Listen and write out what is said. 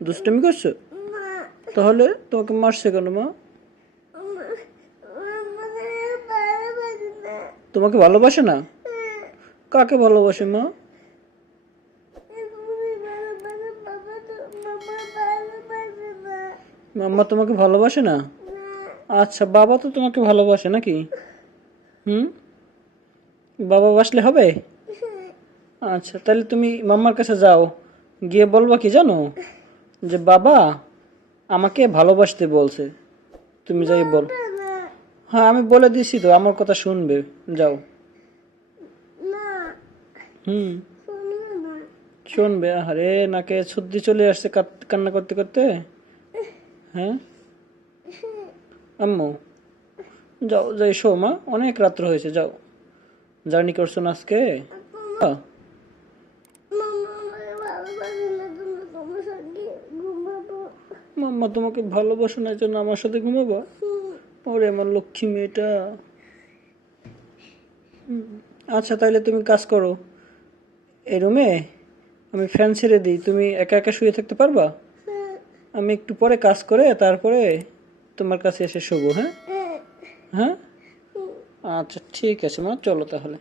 দুষ্টামি করছো? তাহলে তোমাকে মারছে কেন মা? তোমাকে ভালোবাসে না? কাকে ভালোবাসে মা? মাম্মা তোমাকে ভালোবাসে না? আচ্ছা, বাবা তো তোমাকে ভালোবাসে নাকি? হুম, বাবা বাসলে হবে? আচ্ছা, তাহলে তুমি মাম্মার কাছে যাও, গিয়ে বলবা কি জানো, যে বাবা আমাকে ভালোবাসতে বলছে। তুমি যাই বল। হ্যাঁ, আমি বলে দিছি তো, আমার কথা শুনবে। যাও। হুম, শুনবে। আরে নাকে সর্দি চলে আসছে কান্না করতে করতে। হ্যাঁ আম্মু, যাও, যাই শো মা, অনেক রাত্র হয়েছে, যাও। জার্নি করছো না আজকে? আহ, মাম্মা তোমাকে ভালোবাসো না, এই জন্য আমার সাথে ঘুমাবা? ওরে আমার লক্ষ্মী মেয়েটা। আচ্ছা, তাইলে তুমি কাজ করো, এই রুমে আমি ফ্যান ছেড়ে দিই, তুমি একা একা শুয়ে থাকতে পারবা? আমি একটু পরে কাজ করে তারপরে তোমার কাছে এসে শোবো। হ্যাঁ, হ্যাঁ, আচ্ছা ঠিক আছে মা, চলো তাহলে।